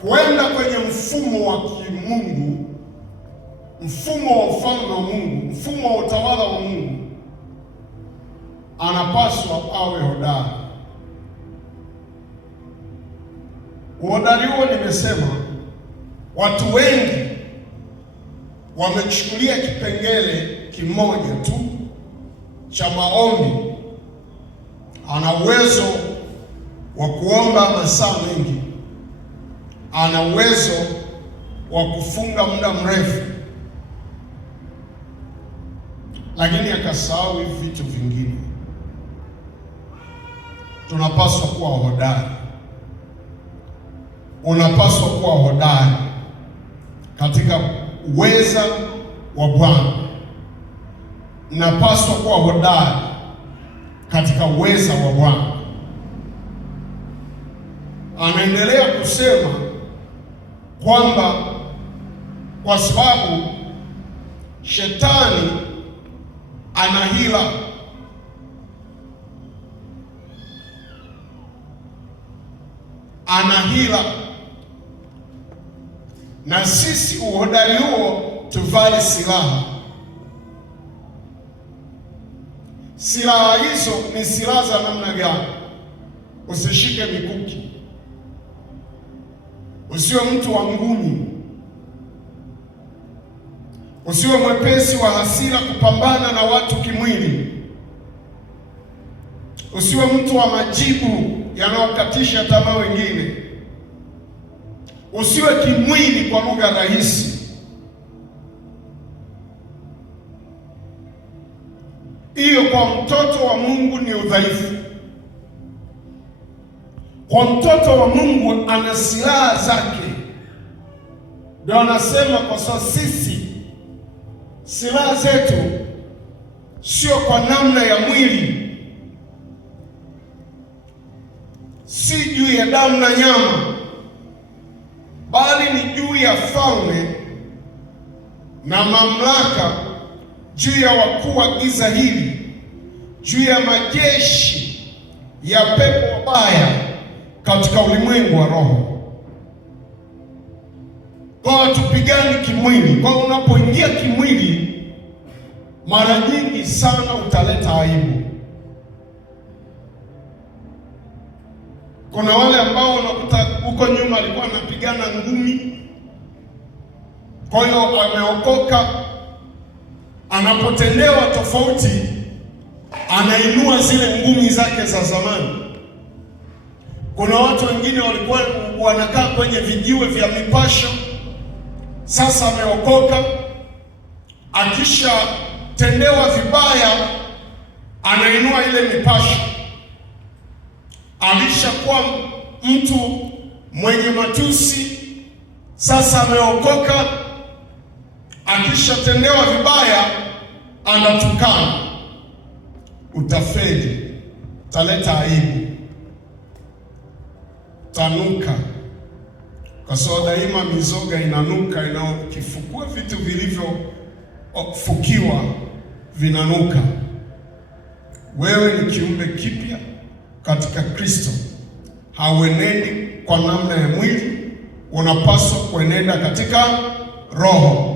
kuenda kwenye mfumo wa kimungu, mfumo wa ufalme wa Mungu, mfumo wa utawala wa Mungu, anapaswa awe hodari. Uhodari huo, nimesema watu wengi wamechukulia kipengele kimoja tu cha maombi. Ana uwezo wa kuomba masaa mengi, ana uwezo wa kufunga muda mrefu, lakini akasahau hivi vitu vingine. Tunapaswa kuwa hodari. Unapaswa kuwa hodari katika uweza wa Bwana. Napaswa kuwa hodari katika uweza wa Bwana. Anaendelea kusema kwamba kwa sababu shetani ana hila, na sisi uhodari huo tuvale silaha. Silaha hizo ni silaha za namna gani? Usishike mikuki, usiwe mtu wa ngumi, usiwe mwepesi wa hasira kupambana na watu kimwili, usiwe mtu wa majibu yanayokatisha tamaa wengine, usiwe kimwili kwa lugha rahisi. Hiyo kwa mtoto wa Mungu ni udhaifu. Kwa mtoto wa Mungu ana silaha zake. Ndio anasema kwa sababu sisi silaha zetu sio kwa namna ya mwili, si juu ya damu na nyama, bali ni juu ya falme na mamlaka, juu ya wakuu wa giza hili, juu ya majeshi ya pepo wabaya katika ulimwengu wa roho. Kwa tupigani kimwili. Kwa unapoingia kimwili, mara nyingi sana utaleta aibu. Kuna wale ambao unakuta huko nyuma alikuwa anapigana ngumi, kwa hiyo ameokoka, anapotendewa tofauti anainua zile ngumi zake za zamani. Kuna watu wengine walikuwa wanakaa kwenye vijiwe vya mipasho, sasa ameokoka, akisha tendewa vibaya anainua ile mipasho. Alishakuwa mtu mwenye matusi, sasa ameokoka, akishatendewa vibaya anatukana. Utafeli, utaleta aibu, tanuka, kwa sababu daima mizoga inanuka. Ukifukua vitu vilivyofukiwa vinanuka. Wewe ni kiumbe kipya katika Kristo. Hauenendi kwa namna ya mwili, unapaswa kuenenda katika roho.